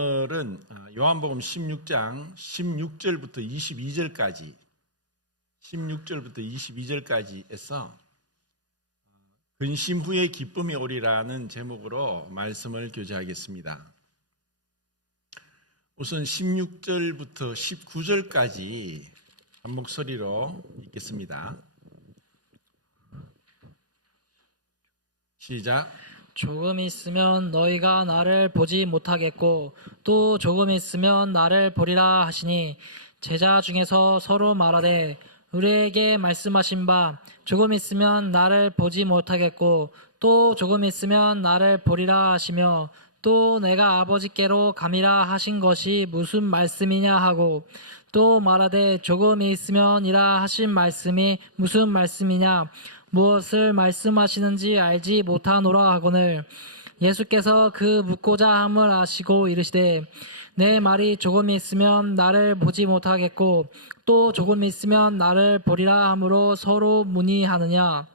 오늘은 요한복음 16장 16절부터 22절까지에서 근심 후에 기쁨이 오리라는 제목으로 말씀을 교제하겠습니다. 우선 16절부터 19절까지 한 목소리로 읽겠습니다. 시작. 조금 있으면 너희가 나를 보지 못하겠고 또 조금 있으면 나를 보리라 하시니 제자 중에서 서로 말하되 우리에게 말씀하신 바 조금 있으면 나를 보지 못하겠고 또 조금 있으면 나를 보리라 하시며 또 내가 아버지께로 감이라 하신 것이 무슨 말씀이냐 하고 또 말하되 조금 있으면이라 하신 말씀이 무슨 말씀이냐 무엇을 말씀하시는지 알지 못하노라 하거늘 예수께서 그 묻고자 함을 아시고 이르시되 내 말이 조금 있으면 나를 보지 못하겠고 또 조금 있으면 나를 보리라 함으로 서로 문의하느냐.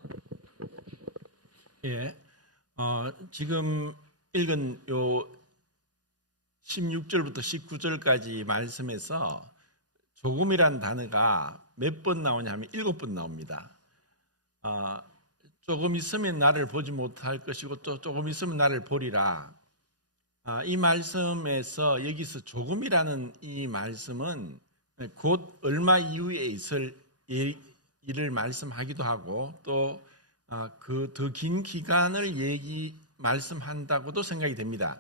지금 읽은 요 16절부터 19절까지 말씀에서 조금이란 단어가 몇 번 나오냐면 7번 나옵니다. 조금 있으면 나를 보지 못할 것이고 또 조금 있으면 나를 보리라. 이 말씀에서 여기서 조금이라는 이 말씀은 곧 얼마 이후에 있을 일을 말씀하기도 하고 또 그 더 긴 기간을 말씀한다고도 생각이 됩니다.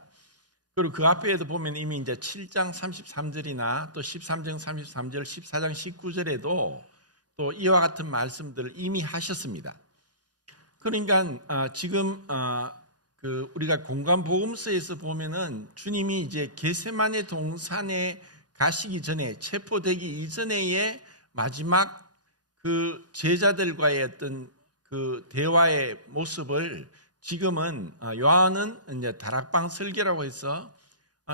그리고 그 앞에도 보면 이미 이제 7장 33절이나 또 13장 33절, 14장 19절에도 또 이와 같은 말씀들을 이미 하셨습니다. 그러니까 지금 우리가 공관복음서에서 보면은 주님이 이제 겟세마네 동산에 가시기 전에 체포되기 이전의 마지막 그 제자들과의 어떤 그 대화의 모습을 지금은 요한은 이제 다락방 설교라고 해서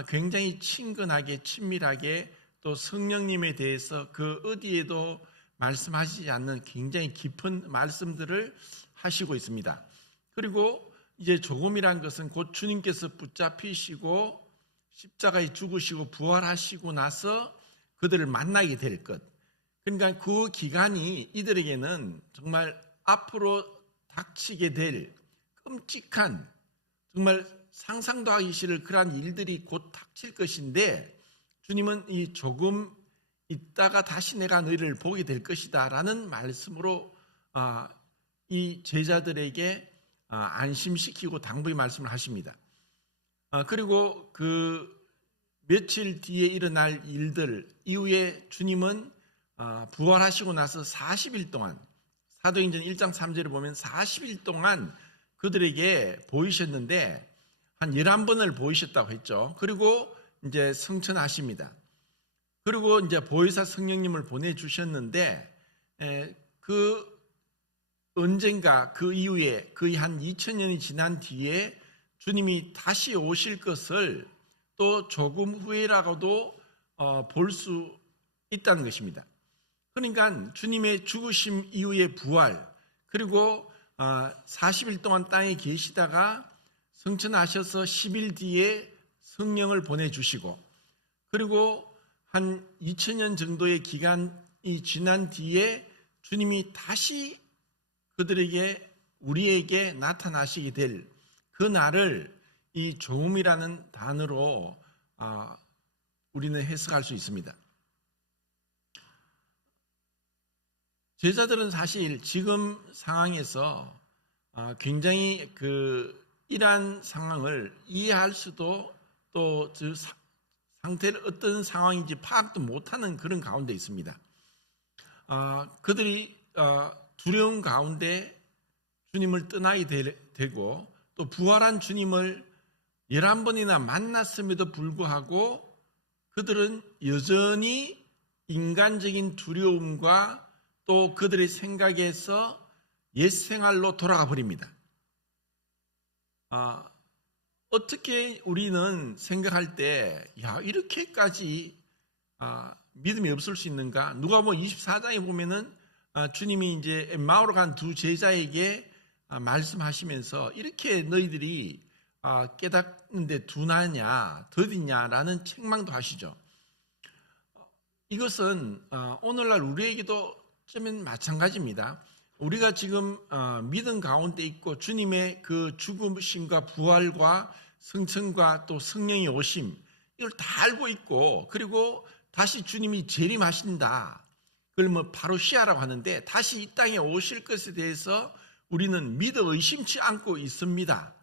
굉장히 친근하게 친밀하게 또 성령님에 대해서 그 어디에도 말씀하시지 않는 굉장히 깊은 말씀들을 하시고 있습니다. 그리고 이제 조금이란 것은 곧 주님께서 붙잡히시고 십자가에 죽으시고 부활하시고 나서 그들을 만나게 될 것. 그러니까 그 기간이 이들에게는 정말 앞으로 닥치게 될 끔찍한 정말 상상도 하기 싫을 그러한 일들이 곧 닥칠 것인데 주님은 이 조금 있다가 다시 내가 너희를 보게 될 것이다 라는 말씀으로 이 제자들에게 안심시키고 당부의 말씀을 하십니다. 그리고 그 며칠 뒤에 일어날 일들 이후에 주님은 부활하시고 나서 40일 동안 사도행전 1장 3절을 보면 40일 동안 그들에게 보이셨는데 한 11번을 보이셨다고 했죠. 그리고 이제 승천하십니다. 그리고 이제 보혜사 성령님을 보내주셨는데 그 언젠가 그 이후에 거의 한 2000년이 지난 뒤에 주님이 다시 오실 것을 또 조금 후에라고도 볼 수 있다는 것입니다. 그러니까 주님의 죽으심 이후의 부활 그리고 40일 동안 땅에 계시다가 승천하셔서 10일 뒤에 성령을 보내주시고 그리고 한 2000년 정도의 기간이 지난 뒤에 주님이 다시 그들에게 우리에게 나타나시게 될 그 날을 이 조금이라는 단어로 우리는 해석할 수 있습니다. 제자들은 사실 지금 상황에서 굉장히 이러한 상황을 이해할 수도 또 그 상태를 어떤 상황인지 파악도 못하는 그런 가운데 있습니다. 그들이 두려운 가운데 주님을 떠나게 되고 또 부활한 주님을 11번이나 만났음에도 불구하고 그들은 여전히 인간적인 두려움과 또 그들의 생각에서 옛 생활로 돌아가 버립니다. 어떻게 우리는 생각할 때 이렇게까지 믿음이 없을 수 있는가? 누가복음 24장에 보면은 주님이 이제 엠마오로 간 두 제자에게 말씀하시면서 이렇게 너희들이 깨닫는데 둔하냐 더디냐라는 책망도 하시죠. 이것은 오늘날 우리에게도 어쩌면 마찬가지입니다. 우리가 지금 믿음 가운데 있고 주님의 그 죽으심과 부활과 승천과 또 성령의 오심 이걸 다 알고 있고, 그리고 다시 주님이 재림하신다, 그걸 뭐 파루시아라고 하는데 다시 이 땅에 오실 것에 대해서 우리는 믿어 의심치 않고 있습니다.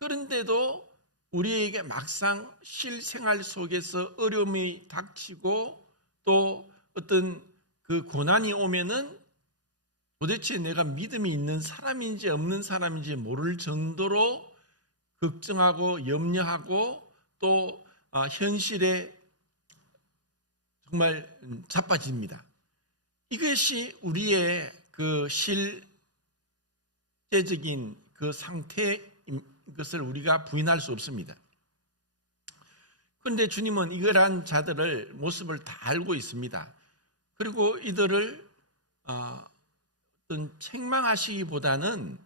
그런데도 우리에게 막상 실생활 속에서 어려움이 닥치고 또 어떤 그 고난이 오면은 도대체 내가 믿음이 있는 사람인지 없는 사람인지 모를 정도로 걱정하고 염려하고 또 현실에 정말 자빠집니다. 이것이 우리의 그 실제적인 그 상태인 것을 우리가 부인할 수 없습니다. 그런데 주님은 이러한 자들을 모습을 다 알고 있습니다. 그리고 이들을 어떤 책망하시기보다는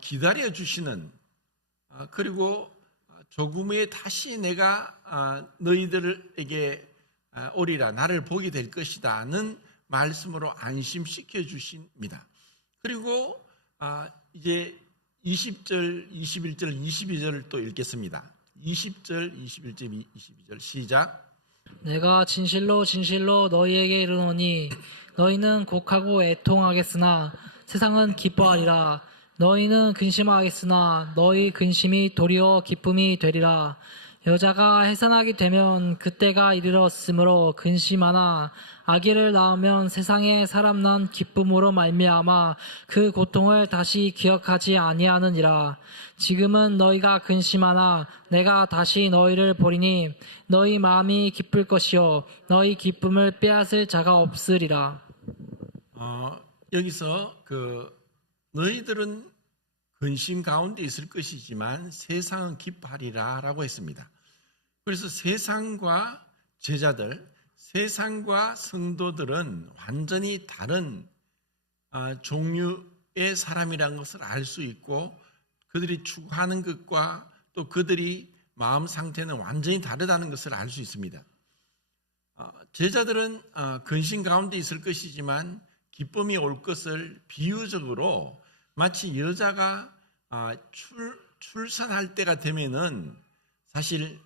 기다려 주시는, 그리고 조금 후에 다시 내가 너희들에게 오리라, 나를 보게 될 것이다는 말씀으로 안심시켜 주십니다. 그리고 이제 20절, 21절, 22절을 또 읽겠습니다. 20절, 21절, 22절 시작. 내가 진실로 진실로 너희에게 이르노니 너희는 곡하고 애통하겠으나 세상은 기뻐하리라. 너희는 근심하겠으나 너희 근심이 도리어 기쁨이 되리라. 여자가 해산하게 되면 그때가 이르렀으므로 근심하나 아기를 낳으면 세상에 사람 난 기쁨으로 말미암아 그 고통을 다시 기억하지 아니하느니라. 지금은 너희가 근심하나 내가 다시 너희를 보리니 너희 마음이 기쁠 것이요 너희 기쁨을 빼앗을 자가 없으리라. 여기서 너희들은 근심 가운데 있을 것이지만 세상은 기뻐하리라 라고 했습니다. 그래서 세상과 제자들, 세상과 성도들은 완전히 다른 종류의 사람이라는 것을 알 수 있고, 그들이 추구하는 것과 또 그들이 마음 상태는 완전히 다르다는 것을 알 수 있습니다. 제자들은 근심 가운데 있을 것이지만 기쁨이 올 것을 비유적으로 마치 여자가 출산할 때가 되면은 사실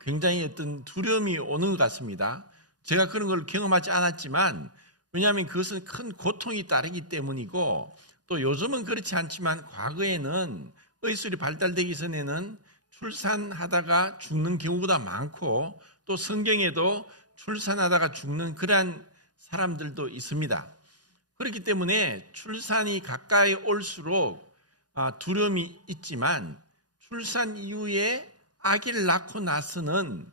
굉장히 어떤 두려움이 오는 것 같습니다. 제가 그런 걸 경험하지 않았지만, 왜냐하면 그것은 큰 고통이 따르기 때문이고, 또 요즘은 그렇지 않지만 과거에는 의술이 발달되기 전에는 출산하다가 죽는 경우보다 많고, 또 성경에도 출산하다가 죽는 그러한 사람들도 있습니다. 그렇기 때문에 출산이 가까이 올수록 두려움이 있지만, 출산 이후에 아기를 낳고 나서는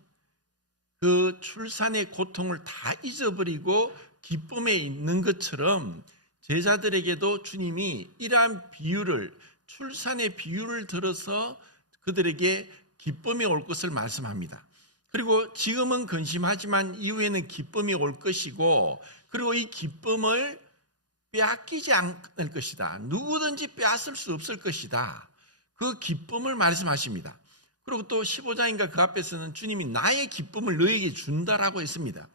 그 출산의 고통을 다 잊어버리고 기쁨에 있는 것처럼 제자들에게도 주님이 이러한 비유를, 출산의 비유를 들어서 그들에게 기쁨이 올 것을 말씀합니다. 그리고 지금은 근심하지만 이후에는 기쁨이 올 것이고, 그리고 이 기쁨을 빼앗기지 않을 것이다. 누구든지 빼앗을 수 없을 것이다. 그 기쁨을 말씀하십니다. 그리고 또 15장인가 그 앞에서는 주님이 나의 기쁨을 너에게 준다라고 했습니다.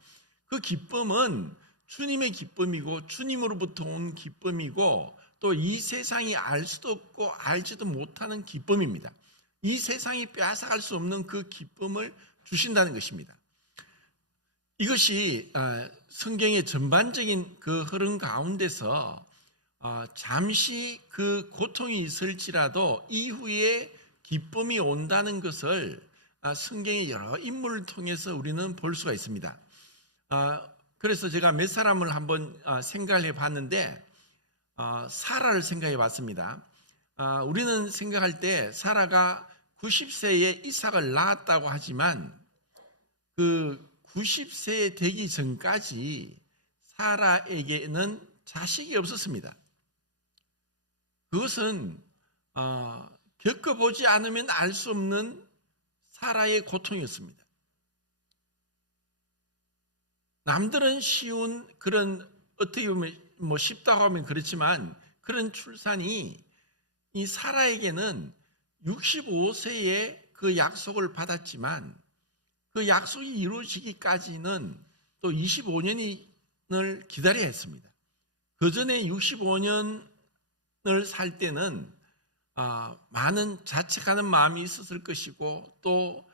그 기쁨은 주님의 기쁨이고 주님으로부터 온 기쁨이고, 또 이 세상이 알 수도 없고 알지도 못하는 기쁨입니다. 이 세상이 빼앗아갈 수 없는 그 기쁨을 주신다는 것입니다. 이것이 성경의 전반적인 그 흐름 가운데서 잠시 그 고통이 있을지라도 이후에 기쁨이 온다는 것을 성경의 여러 인물을 통해서 우리는 볼 수가 있습니다. 그래서 제가 몇 사람을 한번 생각해 봤는데, 사라를 생각해 봤습니다. 우리는 생각할 때 사라가 90세에 이삭을 낳았다고 하지만 그 90세 되기 전까지 사라에게는 자식이 없었습니다. 그것은 겪어보지 않으면 알 수 없는 사라의 고통이었습니다. 남들은 쉬운 그런, 어떻게 보면 쉽다고 하면 그렇지만 그런 출산이 이 사라에게는 65세에 그 약속을 받았지만 그 약속이 이루어지기까지는 또 25년을 기다려야 했습니다. 그 전에 65년을 살 때는 많은 자책하는 마음이 있었을 것이고 또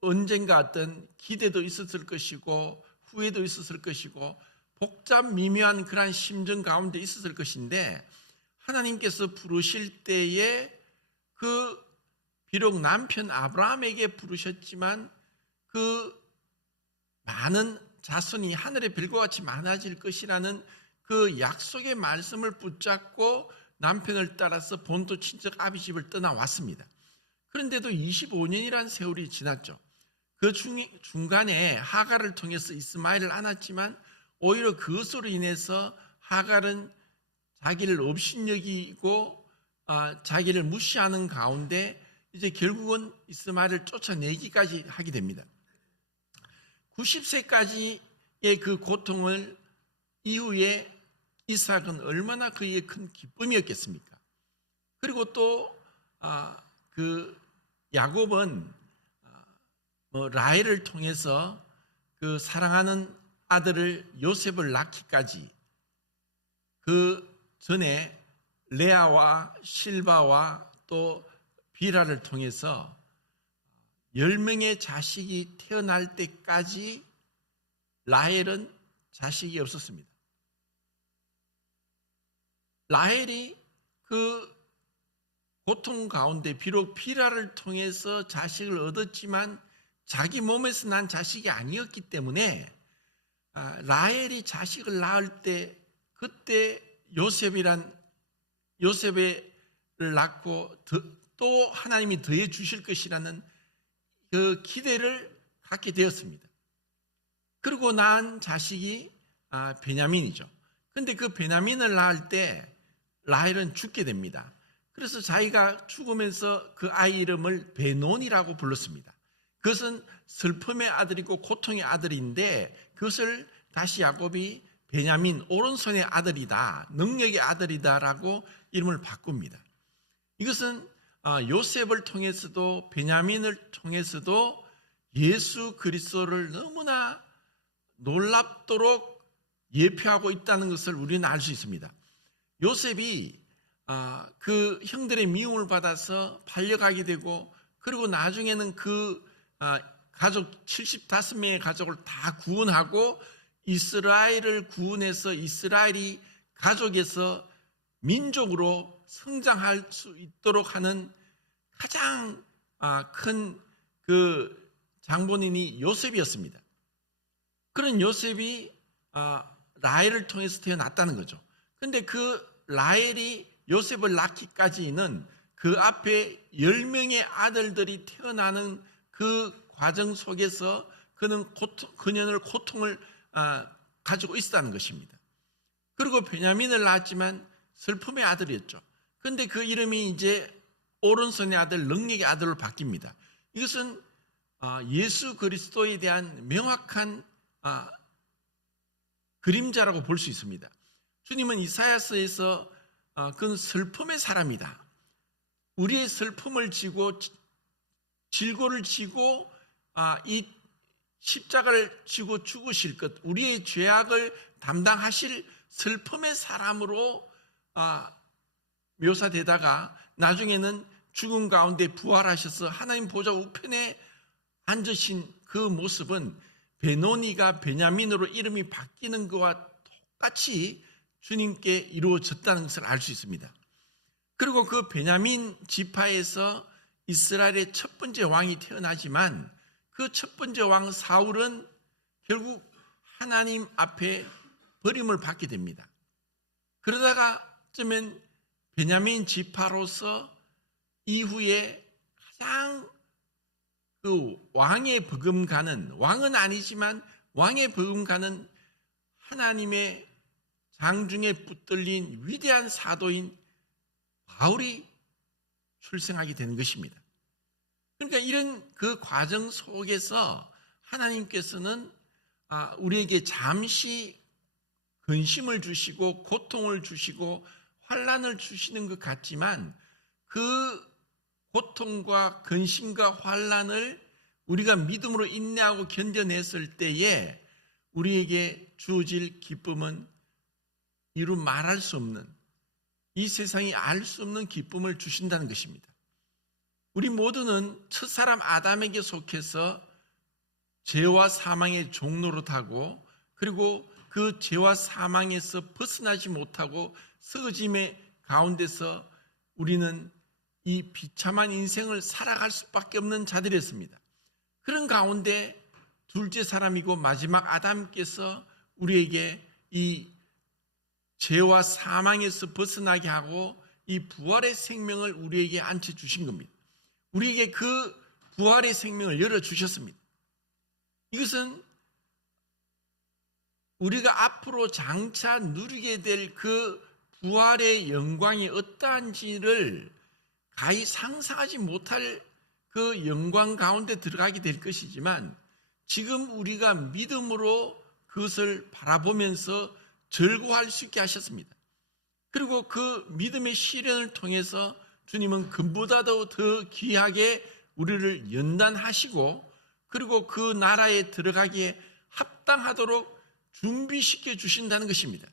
언젠가 어떤 기대도 있었을 것이고 후회도 있었을 것이고 복잡 미묘한 그러한 심정 가운데 있었을 것인데 하나님께서 부르실 때에 비록 남편 아브라함에게 부르셨지만 그 많은 자손이 하늘의 별과 같이 많아질 것이라는 그 약속의 말씀을 붙잡고 남편을 따라서 본토 친척 아비 집을 떠나왔습니다. 그런데도 25년이라는 세월이 지났죠. 그 중간에 하갈을 통해서 이스마엘을 안았지만 오히려 그것으로 인해서 하갈은 자기를 업신여기고 자기를 무시하는 가운데 이제 결국은 이스마엘을 쫓아내기까지 하게 됩니다. 90세까지의 그 고통을 이후에 이삭은 얼마나 그의 큰 기쁨이었겠습니까? 그리고 또 그 야곱은 라헬을 통해서 그 사랑하는 아들을 요셉을 낳기까지 그 전에 레아와 실바와 또 비라를 통해서 10명의 자식이 태어날 때까지 라헬은 자식이 없었습니다. 라헬이 그 고통 가운데 비록 비라를 통해서 자식을 얻었지만 자기 몸에서 난 자식이 아니었기 때문에 라헬이 자식을 낳을 때 그때 요셉을 낳고 또 하나님이 더해 주실 것이라는 그 기대를 갖게 되었습니다. 그리고 낳은 자식이 베냐민이죠. 그런데 그 베냐민을 낳을 때 라헬은 죽게 됩니다. 그래서 자기가 죽으면서 그 아이 이름을 베논이라고 불렀습니다. 그것은 슬픔의 아들이고 고통의 아들인데 그것을 다시 야곱이 베냐민 오른손의 아들이다, 능력의 아들이다라고 이름을 바꿉니다. 이것은 요셉을 통해서도 베냐민을 통해서도 예수 그리스도를 너무나 놀랍도록 예표하고 있다는 것을 우리는 알 수 있습니다. 요셉이 그 형들의 미움을 받아서 팔려가게 되고 그리고 나중에는 그 가족 75명의 가족을 다 구원하고 이스라엘을 구원해서 이스라엘이 가족에서 민족으로 성장할 수 있도록 하는 가장 큰 그 장본인이 요셉이었습니다. 그런 요셉이 라헬을 통해서 태어났다는 거죠. 그런데 그 라헬이 요셉을 낳기까지는 그 앞에 10명의 아들들이 태어나는 그 과정 속에서 그녀는 고통을 가지고 있었다는 것입니다. 그리고 베냐민을 낳았지만 슬픔의 아들이었죠. 그런데 그 이름이 이제 오른손의 아들, 능력의 아들로 바뀝니다. 이것은 예수 그리스도에 대한 명확한 그림자라고 볼 수 있습니다. 주님은 이사야서에서 그는 슬픔의 사람이다. 우리의 슬픔을 지고 질고를 지고 이 십자가를 지고 죽으실 것, 우리의 죄악을 담당하실 슬픔의 사람으로 묘사되다가 나중에는 죽음 가운데 부활하셔서 하나님 보좌 우편에 앉으신 그 모습은 베노니가 베냐민으로 이름이 바뀌는 것과 똑같이 주님께 이루어졌다는 것을 알 수 있습니다. 그리고 그 베냐민 지파에서 이스라엘의 첫 번째 왕이 태어나지만 그 첫 번째 왕 사울은 결국 하나님 앞에 버림을 받게 됩니다. 그러다가 쯤엔 베냐민 지파로서 이후에 가장 그 왕의 버금가는, 왕은 아니지만 왕의 버금가는 하나님의 장중에 붙들린 위대한 사도인 바울이 출생하게 되는 것입니다. 그러니까 이런 그 과정 속에서 하나님께서는 우리에게 잠시 근심을 주시고 고통을 주시고 환난을 주시는 것 같지만 그 고통과 근심과 환난을 우리가 믿음으로 인내하고 견뎌냈을 때에 우리에게 주어질 기쁨은 이루 말할 수 없는, 이 세상이 알 수 없는 기쁨을 주신다는 것입니다. 우리 모두는 첫사람 아담에게 속해서 죄와 사망의 종노릇하고, 그리고 그 죄와 사망에서 벗어나지 못하고 쓰러짐의 가운데서 우리는 이 비참한 인생을 살아갈 수밖에 없는 자들이었습니다. 그런 가운데 둘째 사람이고 마지막 아담께서 우리에게 이 죄와 사망에서 벗어나게 하고 이 부활의 생명을 우리에게 안겨주신 겁니다. 우리에게 그 부활의 생명을 열어주셨습니다. 이것은 우리가 앞으로 장차 누리게 될 그 부활의 영광이 어떠한지를 가히 상상하지 못할 그 영광 가운데 들어가게 될 것이지만, 지금 우리가 믿음으로 그것을 바라보면서 즐거워할 수 있게 하셨습니다. 그리고 그 믿음의 시련을 통해서 주님은 금보다도 더 귀하게 우리를 연단하시고, 그리고 그 나라에 들어가기에 합당하도록 준비시켜 주신다는 것입니다.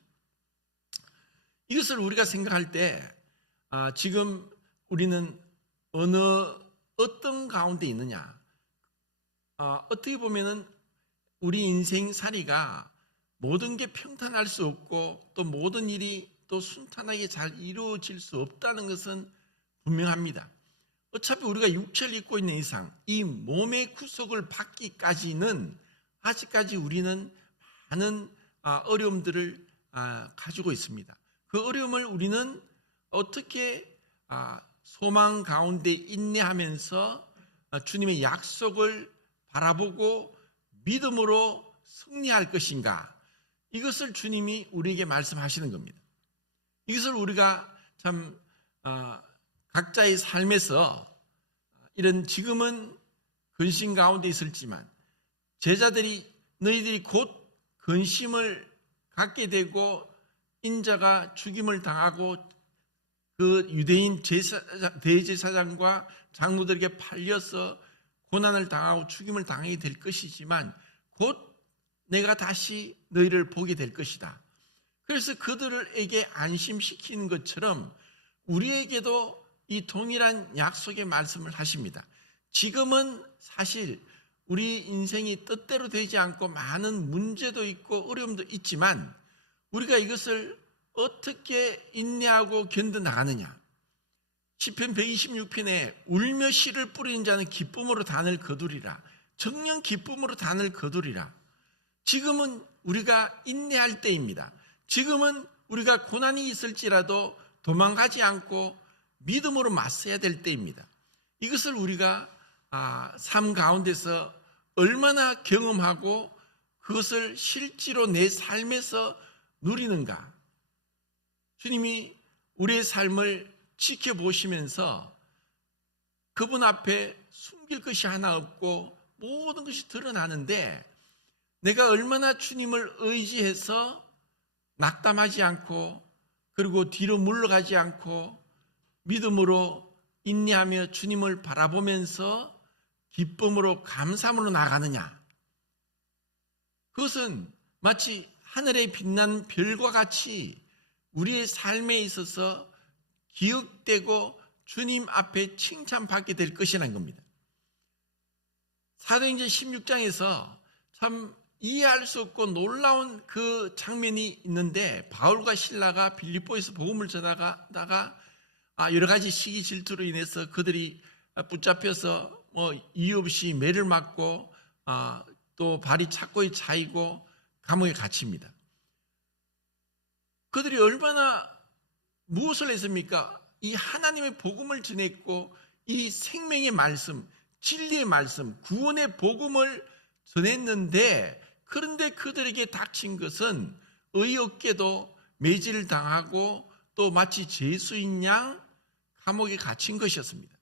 이것을 우리가 생각할 때 지금 우리는 어떤 가운데 있느냐, 어떻게 보면은 우리 인생살이가 모든 게 평탄할 수 없고 또 모든 일이 또 순탄하게 잘 이루어질 수 없다는 것은 분명합니다. 어차피 우리가 육체를 입고 있는 이상 이 몸의 구속을 받기까지는 아직까지 우리는 많은 어려움들을 가지고 있습니다. 그 어려움을 우리는 어떻게 소망 가운데 인내하면서 주님의 약속을 바라보고 믿음으로 승리할 것인가, 이것을 주님이 우리에게 말씀하시는 겁니다. 이것을 우리가 참 각자의 삶에서 이런 지금은 근심 가운데 있을지만 제자들이 너희들이 곧 근심을 갖게 되고 인자가 죽임을 당하고 그 유대인 대제사장과 장로들에게 팔려서 고난을 당하고 죽임을 당하게 될 것이지만 곧 내가 다시 너희를 보게 될 것이다. 그래서 그들에게 안심시키는 것처럼 우리에게도 이 동일한 약속의 말씀을 하십니다. 지금은 사실 우리 인생이 뜻대로 되지 않고 많은 문제도 있고 어려움도 있지만 우리가 이것을 어떻게 인내하고 견뎌나가느냐. 시편 126편에 울며 씨를 뿌리는 자는 기쁨으로 단을 거두리라. 정녕 기쁨으로 단을 거두리라. 지금은 우리가 인내할 때입니다. 지금은 우리가 고난이 있을지라도 도망가지 않고 믿음으로 맞서야 될 때입니다. 이것을 우리가 삶 가운데서 얼마나 경험하고 그것을 실제로 내 삶에서 누리는가. 주님이 우리의 삶을 지켜보시면서 그분 앞에 숨길 것이 하나 없고 모든 것이 드러나는데 내가 얼마나 주님을 의지해서 낙담하지 않고 그리고 뒤로 물러가지 않고 믿음으로 인내하며 주님을 바라보면서 기쁨으로 감사함으로 나가느냐. 그것은 마치 하늘에 빛난 별과 같이 우리의 삶에 있어서 기억되고 주님 앞에 칭찬받게 될 것이라는 겁니다. 사도행전 16장에서 참 이해할 수 없고 놀라운 그 장면이 있는데 바울과 실라가 빌립보에서 복음을 전하다가 여러 가지 시기 질투로 인해서 그들이 붙잡혀서 이유 없이 매를 맞고 또 발이 착고에 차이고 감옥에 갇힙니다. 그들이 얼마나 무엇을 했습니까? 이 하나님의 복음을 전했고 이 생명의 말씀, 진리의 말씀, 구원의 복음을 전했는데 그런데 그들에게 닥친 것은 의없게도 매질을 당하고 또 마치 죄수인 양 감옥에 갇힌 것이었습니다.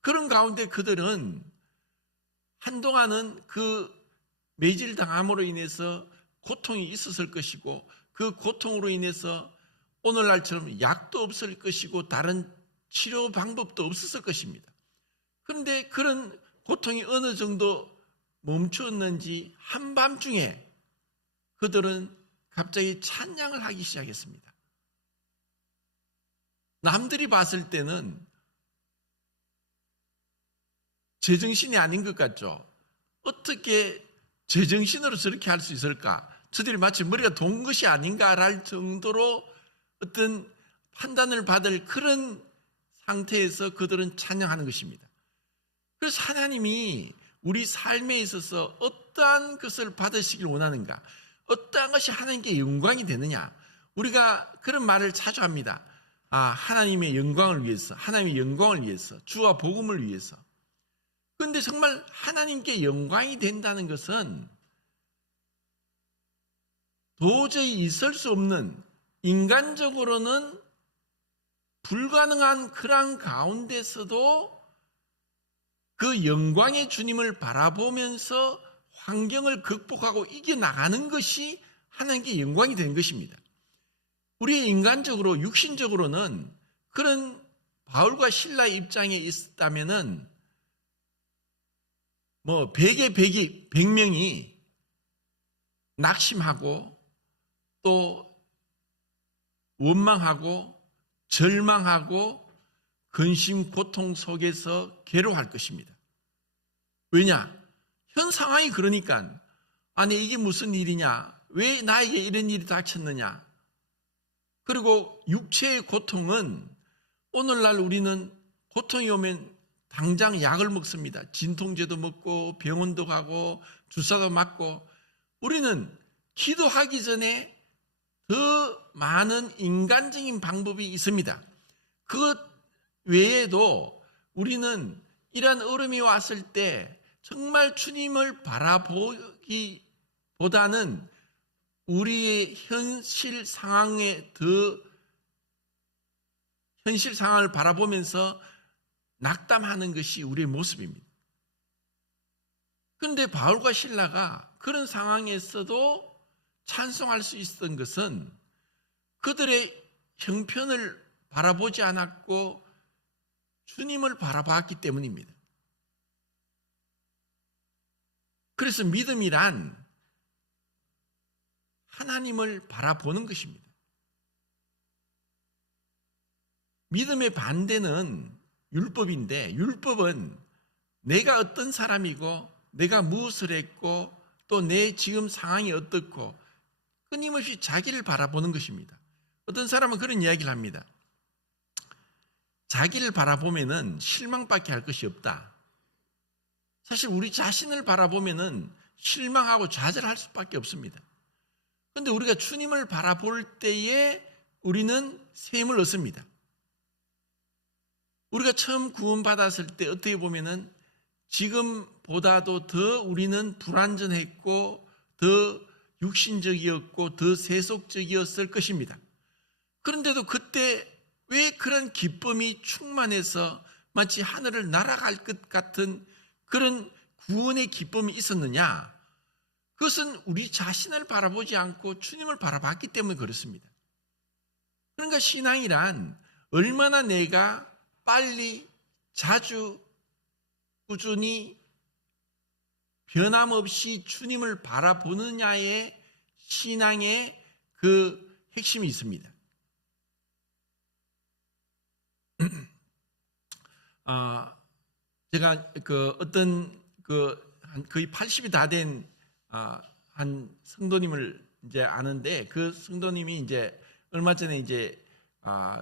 그런 가운데 그들은 한동안은 그 매질 당함으로 인해서 고통이 있었을 것이고 그 고통으로 인해서 오늘날처럼 약도 없을 것이고 다른 치료 방법도 없었을 것입니다. 그런데 그런 고통이 어느 정도 멈추었는지 한밤중에 그들은 갑자기 찬양을 하기 시작했습니다. 남들이 봤을 때는 제정신이 아닌 것 같죠. 어떻게 제정신으로 저렇게 할 수 있을까? 저들이 마치 머리가 돈 것이 아닌가랄 정도로 어떤 판단을 받을 그런 상태에서 그들은 찬양하는 것입니다. 그래서 하나님이 우리 삶에 있어서 어떠한 것을 받으시길 원하는가? 어떠한 것이 하나님께 영광이 되느냐? 우리가 그런 말을 자주 합니다. 하나님의 영광을 위해서, 하나님의 영광을 위해서, 주와 복음을 위해서. 그런데 정말 하나님께 영광이 된다는 것은 도저히 있을 수 없는, 인간적으로는 불가능한 그런 가운데서도 그 영광의 주님을 바라보면서 환경을 극복하고 이겨나가는 것이 하나님께 영광이 된 것입니다. 우리 인간적으로, 육신적으로는 그런 바울과 신라의 입장에 있었다면은 100의 100명이 낙심하고 또 원망하고 절망하고 근심 고통 속에서 괴로워할 것입니다. 왜냐? 현 상황이 그러니까 아니 이게 무슨 일이냐? 왜 나에게 이런 일이 닥쳤느냐? 그리고 육체의 고통은 오늘날 우리는 고통이 오면 당장 약을 먹습니다. 진통제도 먹고 병원도 가고 주사도 맞고 우리는 기도하기 전에 더 많은 인간적인 방법이 있습니다. 그것 외에도 우리는 이러한 어려움이 왔을 때 정말 주님을 바라보기보다는 우리의 현실 상황을 바라보면서 낙담하는 것이 우리의 모습입니다. 그런데 바울과 신라가 그런 상황에서도 찬송할 수 있었던 것은 그들의 형편을 바라보지 않았고 주님을 바라봤기 때문입니다. 그래서 믿음이란 하나님을 바라보는 것입니다. 믿음의 반대는 율법인데 율법은 내가 어떤 사람이고 내가 무엇을 했고 또 내 지금 상황이 어떻고 끊임없이 자기를 바라보는 것입니다. 어떤 사람은 그런 이야기를 합니다. 자기를 바라보면은 실망밖에 할 것이 없다. 사실 우리 자신을 바라보면은 실망하고 좌절할 수밖에 없습니다. 그런데 우리가 주님을 바라볼 때에 우리는 샘을 얻습니다. 우리가 처음 구원받았을 때 어떻게 보면은 지금보다도 더 우리는 불완전했고 더 육신적이었고 더 세속적이었을 것입니다. 그런데도 그때 왜 그런 기쁨이 충만해서 마치 하늘을 날아갈 것 같은 그런 구원의 기쁨이 있었느냐? 그것은 우리 자신을 바라보지 않고 주님을 바라봤기 때문에 그렇습니다. 그러니까 신앙이란 얼마나 내가 빨리 자주 꾸준히 변함없이 주님을 바라보느냐의 신앙의 그 핵심이 있습니다. 제가 거의 80이 다 된 한 성도님을 이제 아는데 그 성도님이 이제 얼마 전에 이제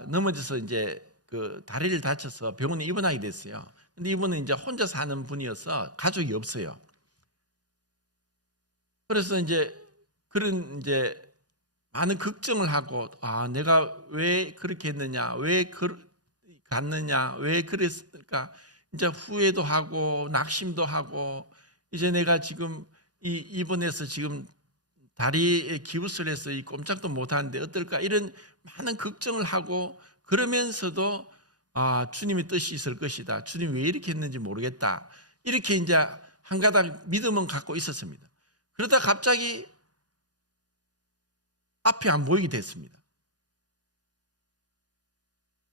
넘어져서 이제 그 다리를 다쳐서 병원에 입원하게 됐어요. 근데 이분은 이제 혼자 사는 분이어서 가족이 없어요. 그래서 이제 그런 이제 많은 걱정을 하고 내가 왜 그렇게 했느냐, 왜 갔느냐, 왜 그랬을까? 이제 후회도 하고 낙심도 하고 이제 내가 지금 이 입원해서 지금 다리에 기부스를 해서 이 꼼짝도 못하는데 어떨까? 이런 많은 걱정을 하고 그러면서도 주님의 뜻이 있을 것이다. 주님 왜 이렇게 했는지 모르겠다. 이렇게 이제 한 가닥 믿음은 갖고 있었습니다. 그러다 갑자기 앞이 안 보이게 됐습니다.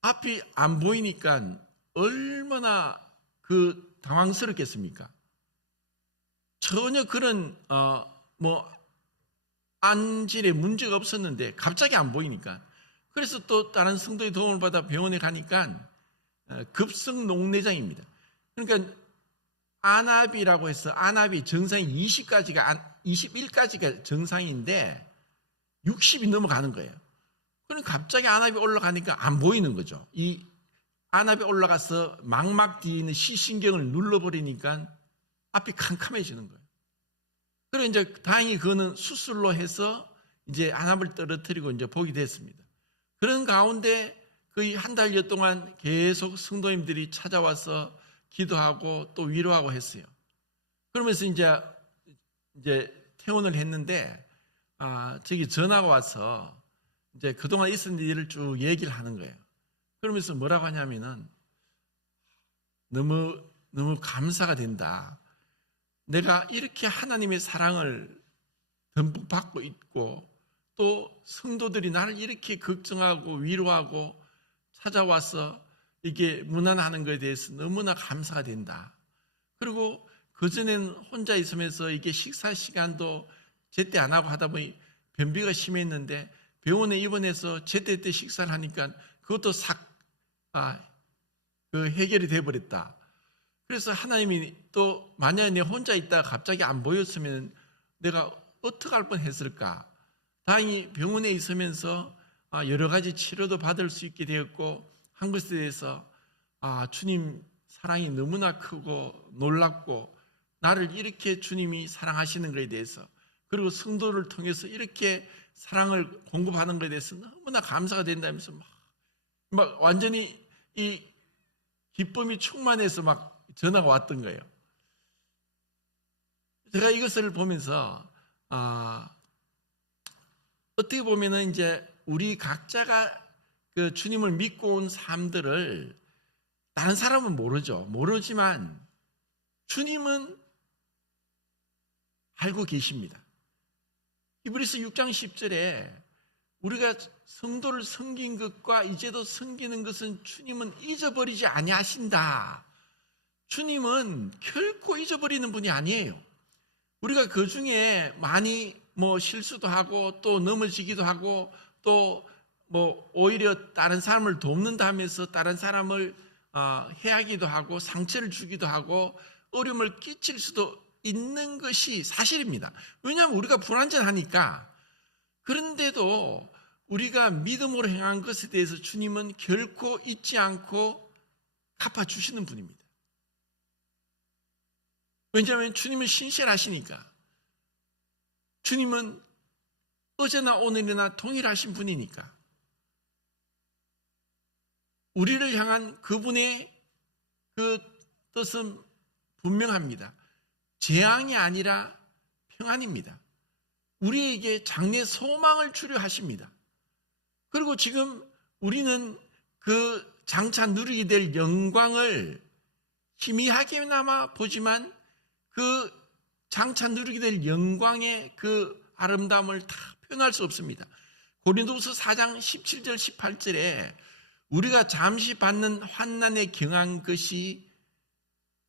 앞이 안 보이니까 얼마나 그 당황스럽겠습니까? 전혀 그런 뭐 안질에 문제가 없었는데 갑자기 안 보이니까. 그래서 또 다른 성도의 도움을 받아 병원에 가니까 급성 녹내장입니다. 그러니까 안압이라고 해서 안압이 정상이 21까지가 정상인데 60이 넘어가는 거예요. 그럼 갑자기 안압이 올라가니까 안 보이는 거죠. 이 안압이 올라가서 망막 뒤에 있는 시신경을 눌러버리니까 앞이 캄캄해지는 거예요. 그리고 이제 다행히 그거는 수술로 해서 이제 안압을 떨어뜨리고 이제 보게 됐습니다. 그런 가운데 거의 한 달여 동안 계속 성도님들이 찾아와서 기도하고 또 위로하고 했어요. 그러면서 이제 퇴원을 했는데 저기 전화가 와서 이제 그동안 있었던 일을 쭉 얘기를 하는 거예요. 그러면서 뭐라고 하냐면은 너무 감사가 된다. 내가 이렇게 하나님의 사랑을 듬뿍 받고 있고 또 성도들이 나를 이렇게 걱정하고 위로하고 찾아와서 이게 무난하는 것에 대해서 너무나 감사가 된다. 그리고 그전에는 혼자 있으면서 이게 식사 시간도 제때 안 하고 하다 보니 변비가 심했는데 병원에 입원해서 제때 때 식사를 하니까 그것도 해결이 돼버렸다. 그래서 하나님이 또 만약에 내가 혼자 있다가 갑자기 안 보였으면 내가 어떻게 할 뻔했을까. 다행히 병원에 있으면서 여러 가지 치료도 받을 수 있게 되었고 한 것에 대해서 주님 사랑이 너무나 크고 놀랍고 나를 이렇게 주님이 사랑하시는 것에 대해서 그리고 성도를 통해서 이렇게 사랑을 공급하는 것에 대해서 너무나 감사가 된다면서 막 완전히 이 기쁨이 충만해서 막 전화가 왔던 거예요. 제가 이것을 보면서 어떻게 보면은 이제 우리 각자가 그 주님을 믿고 온 삶들을 다른 사람은 모르지만 주님은 알고 계십니다. 히브리서 6장 10절에 우리가 성도를 섬긴 것과 이제도 섬기는 것은 주님은 잊어버리지 아니하신다. 주님은 결코 잊어버리는 분이 아니에요. 우리가 그 중에 많이 실수도 하고 또 넘어지기도 하고 또 오히려 다른 사람을 돕는다 하면서 다른 사람을 해하기도 하고 상처를 주기도 하고 어려움을 끼칠 수도 있는 것이 사실입니다. 왜냐하면 우리가 불완전하니까. 그런데도 우리가 믿음으로 행한 것에 대해서 주님은 결코 잊지 않고 갚아주시는 분입니다. 왜냐하면 주님은 신실하시니까. 주님은 어제나 오늘이나 동일하신 분이니까. 우리를 향한 그분의 그 뜻은 분명합니다. 재앙이 아니라 평안입니다. 우리에게 장래 소망을 주려 하십니다. 그리고 지금 우리는 그 장차 누리게 될 영광을 희미하게나마 보지만 그 장차 누리게 될 영광의 그 아름다움을 다 표현할 수 없습니다. 고린도후서 4장 17절 18절에 우리가 잠시 받는 환난에 경한 것이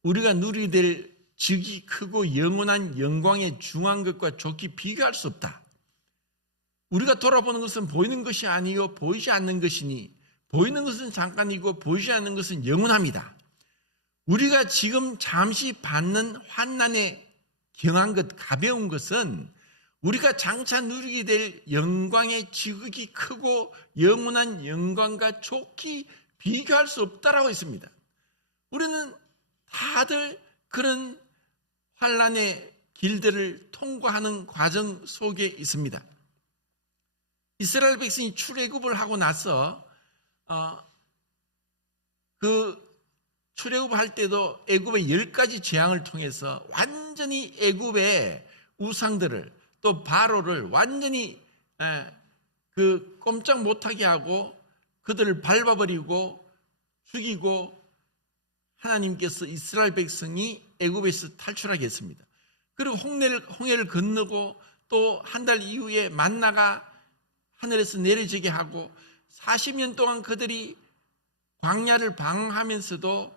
우리가 누리게 될 즉이 크고 영원한 영광에 중한 것과 좋게 비교할 수 없다. 우리가 돌아보는 것은 보이는 것이 아니요 보이지 않는 것이니 보이는 것은 잠깐이고 보이지 않는 것은 영원합니다. 우리가 지금 잠시 받는 환난에 경한 것, 가벼운 것은 우리가 장차 누리게 될 영광의 지극히 크고 영원한 영광과 좋게 비교할 수 없다라고 했습니다. 우리는 다들 그런 환난의 길들을 통과하는 과정 속에 있습니다. 이스라엘 백성이 출애굽을 하고 나서 그 출애굽할 때도 애굽의 10가지 재앙을 통해서 완전히 애굽의 우상들을 또 바로를 완전히 그 꼼짝 못하게 하고 그들을 밟아버리고 죽이고 하나님께서 이스라엘 백성이 애굽에서 탈출하게 했습니다. 그리고 홍해를 건너고 또 한 달 이후에 만나가 하늘에서 내려지게 하고 40년 동안 그들이 광야를 방황하면서도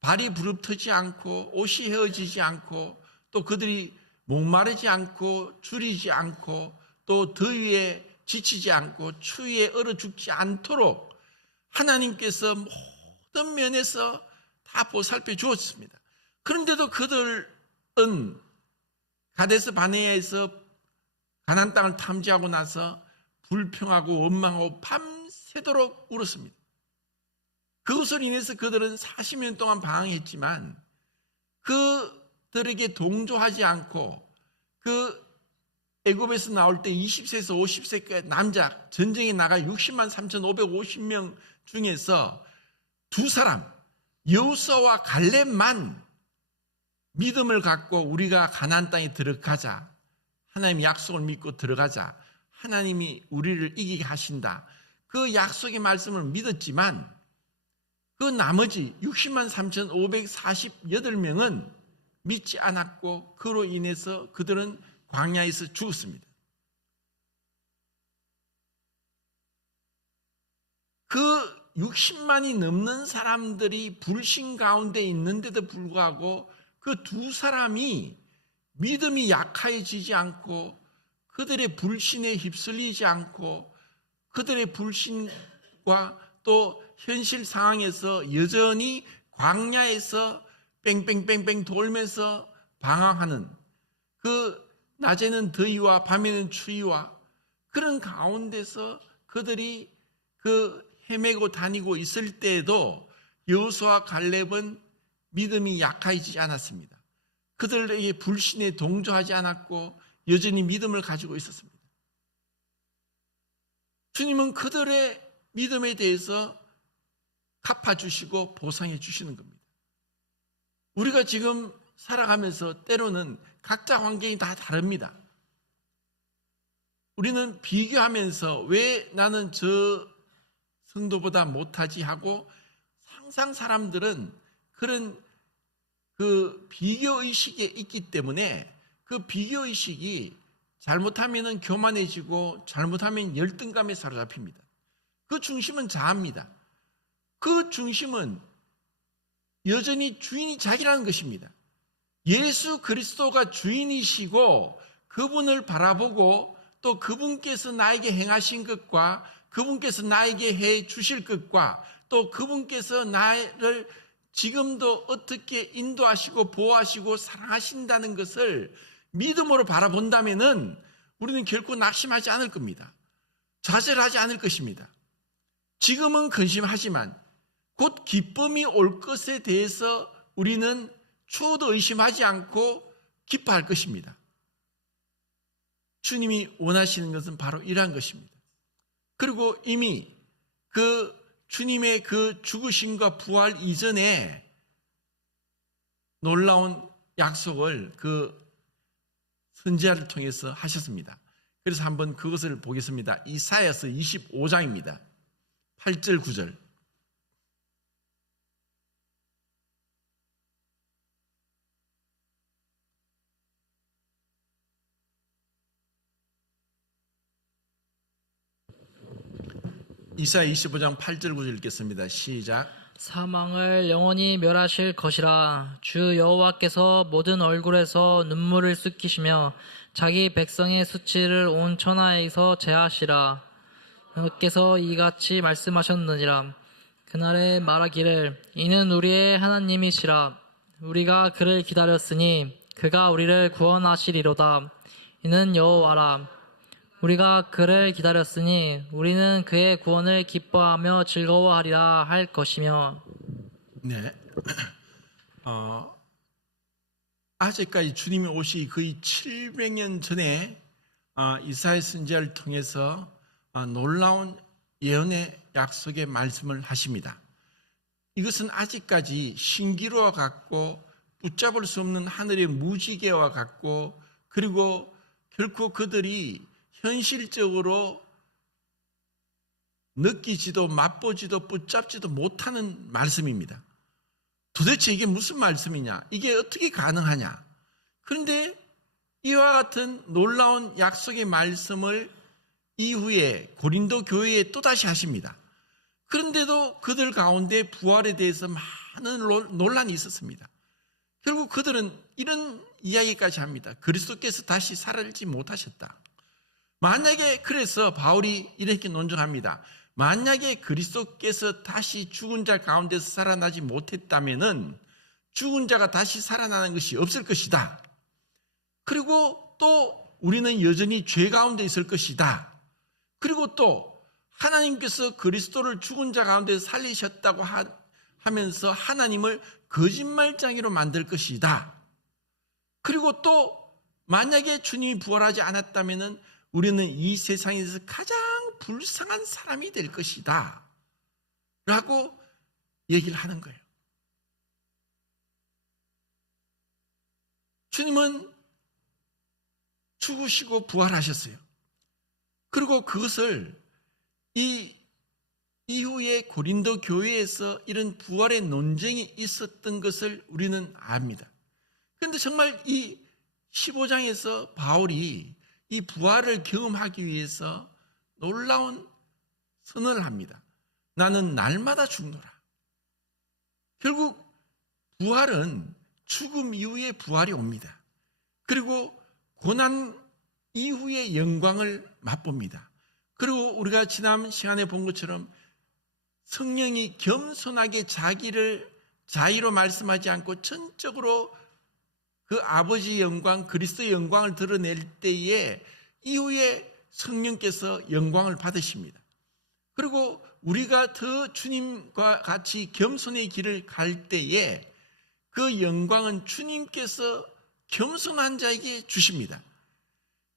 발이 부릅뜨지 않고 옷이 헤어지지 않고 또 그들이 목마르지 않고 줄이지 않고 또 더위에 지치지 않고 추위에 얼어 죽지 않도록 하나님께서 모든 면에서 다 보살펴 주었습니다. 그런데도 그들은 가데스 바네아에서 가나안 땅을 탐지하고 나서 불평하고 원망하고 밤새도록 울었습니다. 그것으로 인해서 그들은 40년 동안 방황했지만 그들에게 동조하지 않고 그 애굽에서 나올 때 20세에서 50세까지 남자 전쟁에 나가 60만 3,550명 중에서 두 사람 여호수아와 갈렙만 믿음을 갖고 우리가 가나안 땅에 들어가자, 하나님 약속을 믿고 들어가자, 하나님이 우리를 이기게 하신다, 그 약속의 말씀을 믿었지만 그 나머지 60만 3,548명은 믿지 않았고 그로 인해서 그들은 광야에서 죽었습니다. 그 60만이 넘는 사람들이 불신 가운데 있는데도 불구하고 그 두 사람이 믿음이 약해지지 않고 그들의 불신에 휩쓸리지 않고 그들의 불신과 또 현실 상황에서 여전히 광야에서 뺑뺑뺑뺑 돌면서 방황하는 그 낮에는 더위와 밤에는 추위와 그런 가운데서 그들이 그 헤매고 다니고 있을 때에도 여호수아와 갈렙은 믿음이 약해지지 않았습니다. 그들에게 불신에 동조하지 않았고 여전히 믿음을 가지고 있었습니다. 주님은 그들의 믿음에 대해서 갚아주시고 보상해 주시는 겁니다. 우리가 지금 살아가면서 때로는 각자 환경이 다 다릅니다. 우리는 비교하면서 왜 나는 저 성도보다 못하지 하고 항상 사람들은 그런 그 비교의식에 있기 때문에 그 비교의식이 잘못하면 교만해지고 잘못하면 열등감에 사로잡힙니다. 그 중심은 자아입니다. 그 중심은 여전히 주인이 자기라는 것입니다. 예수 그리스도가 주인이시고 그분을 바라보고 또 그분께서 나에게 행하신 것과 그분께서 나에게 해 주실 것과 또 그분께서 나를 지금도 어떻게 인도하시고 보호하시고 사랑하신다는 것을 믿음으로 바라본다면은 우리는 결코 낙심하지 않을 겁니다. 좌절하지 않을 것입니다. 지금은 근심하지만 곧 기쁨이 올 것에 대해서 우리는 추호도 의심하지 않고 기뻐할 것입니다. 주님이 원하시는 것은 바로 이러한 것입니다. 그리고 이미 그 주님의 그 죽으심과 부활 이전에 놀라운 약속을 그 선지자를 통해서 하셨습니다. 그래서 한번 그것을 보겠습니다. 이사야서 25장입니다. 8절 9절. 이사야 25장 8절 9절 읽겠습니다. 시작. 사망을 영원히 멸하실 것이라. 주 여호와께서 모든 얼굴에서 눈물을 씻기시며 자기 백성의 수치를 온 천하에서 제하시라. 여호와께서 이같이 말씀하셨느니라. 그날에 말하기를 이는 우리의 하나님이시라. 우리가 그를 기다렸으니 그가 우리를 구원하시리로다. 이는 여호와라. 우리가 그를 기다렸으니 우리는 그의 구원을 기뻐하며 즐거워하리라 할 것이며. 네. 아직까지 주님이 오시기 거의 700년 전에 이사야 선지자를 통해서 놀라운 예언의 약속의 말씀을 하십니다. 이것은 아직까지 신기루와 같고 붙잡을 수 없는 하늘의 무지개와 같고 그리고 결코 그들이 현실적으로 느끼지도 맛보지도 붙잡지도 못하는 말씀입니다. 도대체 이게 무슨 말씀이냐? 이게 어떻게 가능하냐? 그런데 이와 같은 놀라운 약속의 말씀을 이후에 고린도 교회에 또다시 하십니다. 그런데도 그들 가운데 부활에 대해서 많은 논란이 있었습니다. 결국 그들은 이런 이야기까지 합니다. 그리스도께서 다시 살아나지 못하셨다. 만약에 그래서 바울이 이렇게 논증합니다. 만약에 그리스도께서 다시 죽은 자 가운데서 살아나지 못했다면은 죽은 자가 다시 살아나는 것이 없을 것이다. 그리고 또 우리는 여전히 죄 가운데 있을 것이다. 그리고 또 하나님께서 그리스도를 죽은 자 가운데 살리셨다고 하면서 하나님을 거짓말쟁이로 만들 것이다. 그리고 또 만약에 주님이 부활하지 않았다면 우리는 이 세상에서 가장 불쌍한 사람이 될 것이다 라고 얘기를 하는 거예요. 주님은 죽으시고 부활하셨어요. 그리고 그것을 이 이후에 고린도 교회에서 이런 부활의 논쟁이 있었던 것을 우리는 압니다. 그런데 정말 이 15장에서 바울이 이 부활을 경험하기 위해서 놀라운 선언을 합니다. 나는 날마다 죽노라. 결국 부활은 죽음 이후에 부활이 옵니다. 그리고 고난 이후의 영광을 맛봅니다. 그리고 우리가 지난 시간에 본 것처럼 성령이 겸손하게 자기를 자의로 말씀하지 않고 전적으로 그 아버지의 영광, 그리스도의 영광을 드러낼 때에 이후에 성령께서 영광을 받으십니다. 그리고 우리가 더 주님과 같이 겸손의 길을 갈 때에 그 영광은 주님께서 겸손한 자에게 주십니다.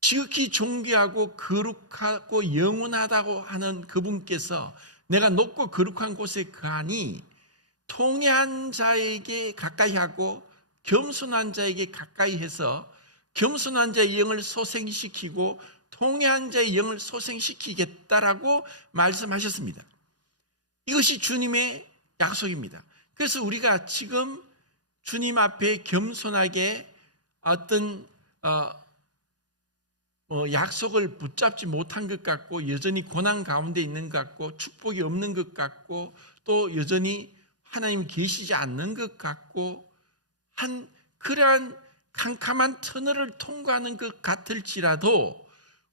지극히 존귀하고 거룩하고 영원하다고 하는 그분께서 내가 높고 거룩한 곳에 거하니 통회한 자에게 가까이 하고 겸손한 자에게 가까이 해서 겸손한 자의 영을 소생시키고 통회한 자의 영을 소생시키겠다라고 말씀하셨습니다. 이것이 주님의 약속입니다. 그래서 우리가 지금 주님 앞에 겸손하게 어떤 약속을 붙잡지 못한 것 같고 여전히 고난 가운데 있는 것 같고 축복이 없는 것 같고 또 여전히 하나님 계시지 않는 것 같고 한 그러한 캄캄한 터널을 통과하는 것 같을지라도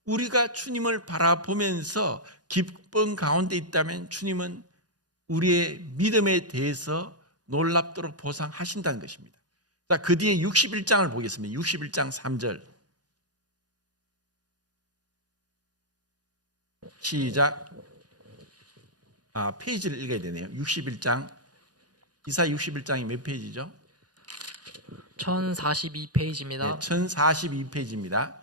우리가 주님을 바라보면서 기쁨 가운데 있다면 주님은 우리의 믿음에 대해서 놀랍도록 보상하신다는 것입니다. 자, 그 뒤에 61장을 보겠습니다. 61장 3절 시작. 페이지를 읽어야 되네요. 61장 이사 61장이 몇 페이지죠? 1042페이지입니다. 1042페이지입니다.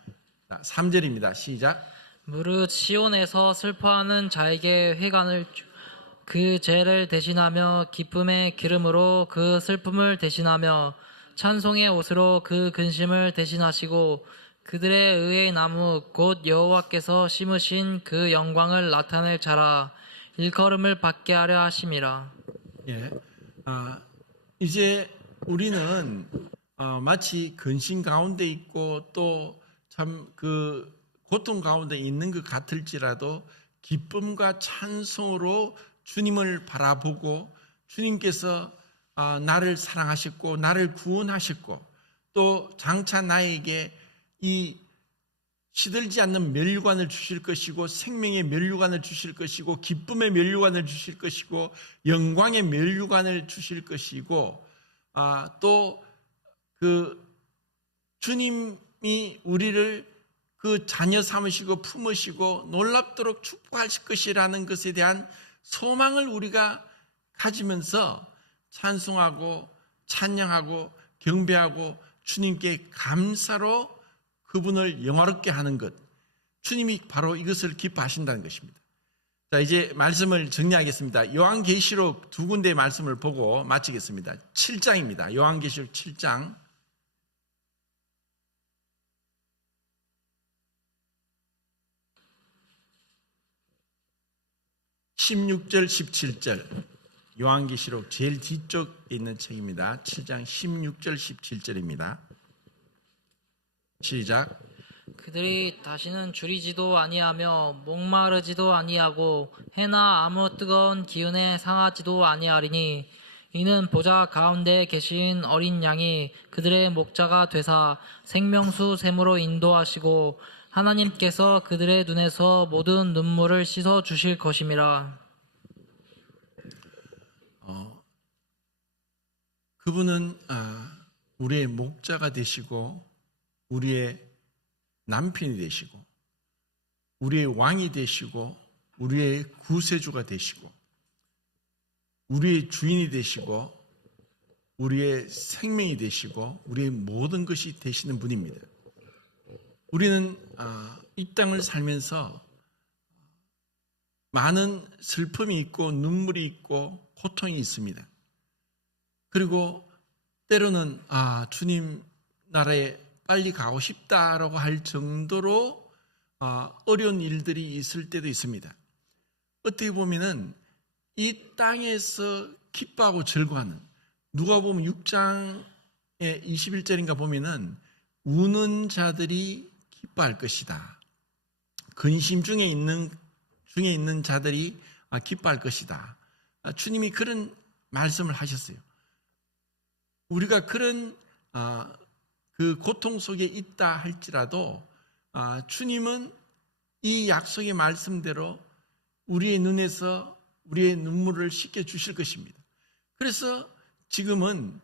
3절입니다. 시작. 무릇 시온에서 슬퍼하는 자에게 회관을 그 죄를 대신하며 기쁨의 기름으로 그 슬픔을 대신하며 찬송의 옷으로 그 근심을 대신하시고 그들의 의의 나무 곧 여호와께서 심으신 그 영광을 나타낼 자라 일컬음을 받게 하려 하심이라. 예. 이제 우리는 마치 근심 가운데 있고 또 참 그 고통 가운데 있는 것 같을지라도 기쁨과 찬송으로 주님을 바라보고 주님께서 나를 사랑하셨고 나를 구원하셨고 또 장차 나에게 이 시들지 않는 멸류관을 주실 것이고 생명의 멸류관을 주실 것이고 기쁨의 멸류관을 주실 것이고 영광의 멸류관을 주실 것이고 또 그 주님이 우리를 그 자녀 삼으시고 품으시고 놀랍도록 축복하실 것이라는 것에 대한 소망을 우리가 가지면서 찬송하고 찬양하고 경배하고 주님께 감사로 그분을 영화롭게 하는 것, 주님이 바로 이것을 기뻐하신다는 것입니다. 자, 이제 말씀을 정리하겠습니다. 요한계시록 두 군데의 말씀을 보고 마치겠습니다. 7장입니다. 요한계시록 7장 16절 17절 요한계시록 제일 뒤쪽에 있는 책입니다. 7장 16절 17절입니다. 시작. 그들이 다시는 줄이지도 아니하며 목마르지도 아니하고 해나 아무 뜨거운 기운에 상하지도 아니하리니 이는 보좌 가운데 계신 어린 양이 그들의 목자가 되사 생명수 샘으로 인도하시고 하나님께서 그들의 눈에서 모든 눈물을 씻어 주실 것임이라. 그분은 우리의 목자가 되시고 우리의 남편이 되시고 우리의 왕이 되시고 우리의 구세주가 되시고 우리의 주인이 되시고 우리의 생명이 되시고 우리의 모든 것이 되시는 분입니다. 우리는 이 땅을 살면서 많은 슬픔이 있고 눈물이 있고 고통이 있습니다. 그리고 때로는 주님 나라에 빨리 가고 싶다라고 할 정도로 어려운 일들이 있을 때도 있습니다. 어떻게 보면은 이 땅에서 기뻐하고 즐거워하는, 누가 보면 6장의 21절인가 보면은 우는 자들이 기뻐할 것이다. 근심 중에 있는 자들이 기뻐할 것이다. 주님이 그런 말씀을 하셨어요. 우리가 그런 그 고통 속에 있다 할지라도 주님은 이 약속의 말씀대로 우리의 눈에서 우리의 눈물을 씻겨 주실 것입니다. 그래서 지금은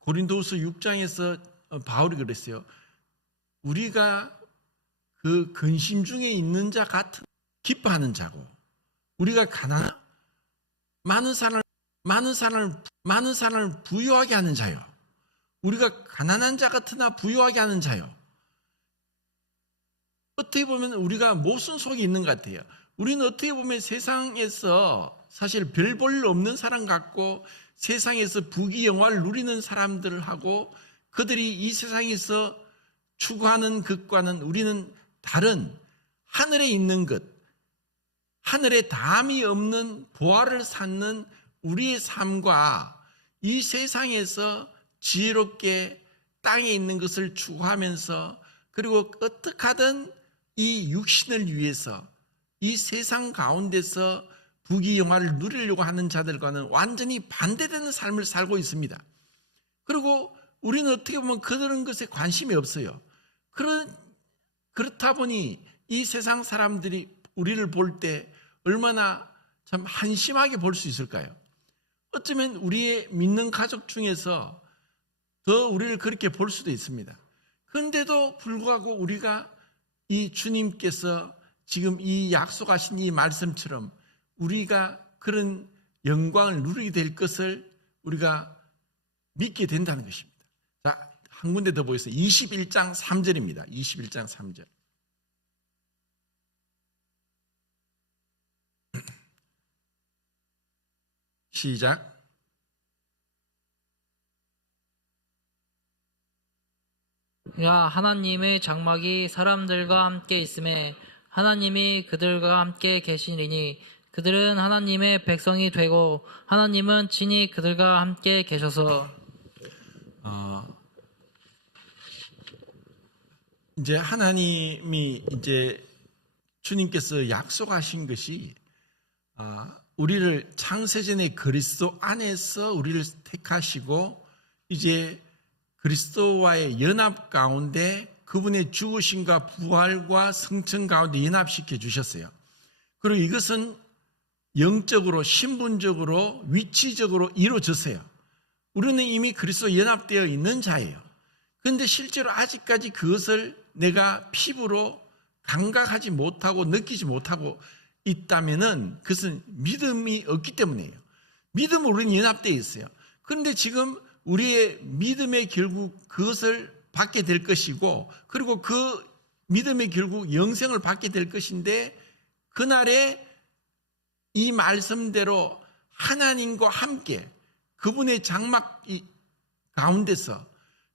고린도후서 6장에서 바울이 그랬어요. 우리가 그 근심 중에 있는 자 같은 기뻐하는 자고, 우리가 가난한 많은 사람을 부유하게 하는 자요. 우리가 가난한 자 같으나 부유하게 하는 자요. 어떻게 보면 우리가 모순 속에 있는 것 같아요. 우리는 어떻게 보면 세상에서 사실 별 볼 일 없는 사람 같고, 세상에서 부귀영화를 누리는 사람들하고 그들이 이 세상에서 추구하는 것과는 우리는 다른 하늘에 있는 것, 하늘에 담이 없는 보화를 쌓는 우리의 삶과 이 세상에서 지혜롭게 땅에 있는 것을 추구하면서, 그리고 어떻게 하든 이 육신을 위해서 이 세상 가운데서 부귀영화를 누리려고 하는 자들과는 완전히 반대되는 삶을 살고 있습니다. 그리고 우리는 어떻게 보면 그런 것에 관심이 없어요. 그렇다 보니 이 세상 사람들이 우리를 볼 때 얼마나 참 한심하게 볼 수 있을까요? 어쩌면 우리의 믿는 가족 중에서 더 우리를 그렇게 볼 수도 있습니다. 그런데도 불구하고 우리가 이 주님께서 지금 이 약속하신 이 말씀처럼 우리가 그런 영광을 누리게 될 것을 우리가 믿게 된다는 것입니다. 자, 한 군데 더 보겠습니다. 21장 3절입니다. 21장 3절. 시작. 하나님의 장막이 사람들과 함께 있음에 하나님이 그들과 함께 계시리니 그들은 하나님의 백성이 되고 하나님은 친히 그들과 함께 계셔서. 이제 하나님이 이제 주님께서 약속하신 것이 우리를 창세전에 그리스도 안에서 우리를 택하시고 이제 그리스도와의 연합 가운데 그분의 죽으심과 부활과 성천 가운데 연합시켜 주셨어요. 그리고 이것은 영적으로, 신분적으로, 위치적으로 이루어졌어요. 우리는 이미 그리스도 연합되어 있는 자예요. 그런데 실제로 아직까지 그것을 내가 피부로 감각하지 못하고 느끼지 못하고 있다면은 그것은 믿음이 없기 때문이에요. 믿음으로 우리는 연합되어 있어요. 그런데 지금 우리의 믿음의 결국 그것을 받게 될 것이고, 그리고 그 믿음의 결국 영생을 받게 될 것인데, 그날에 이 말씀대로 하나님과 함께 그분의 장막 가운데서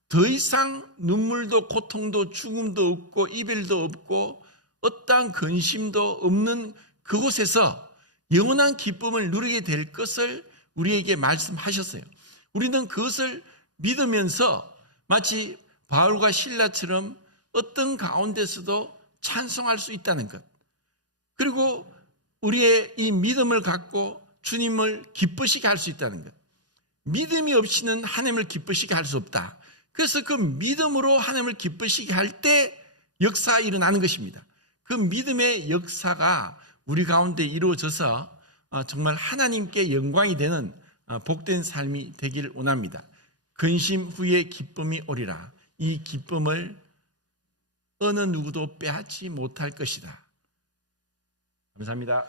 더 이상 눈물도 고통도 죽음도 없고 이별도 없고 어떠한 근심도 없는 그곳에서 영원한 기쁨을 누리게 될 것을 우리에게 말씀하셨어요. 우리는 그것을 믿으면서 마치 바울과 실라처럼 어떤 가운데서도 찬송할 수 있다는 것. 그리고 우리의 이 믿음을 갖고 주님을 기쁘시게 할 수 있다는 것. 믿음이 없이는 하나님을 기쁘시게 할 수 없다. 그래서 그 믿음으로 하나님을 기쁘시게 할 때 역사가 일어나는 것입니다. 그 믿음의 역사가 우리 가운데 이루어져서 정말 하나님께 영광이 되는 복된 삶이 되기를 원합니다. 근심 후에 기쁨이 오리라. 이 기쁨을 어느 누구도 빼앗지 못할 것이다. 감사합니다.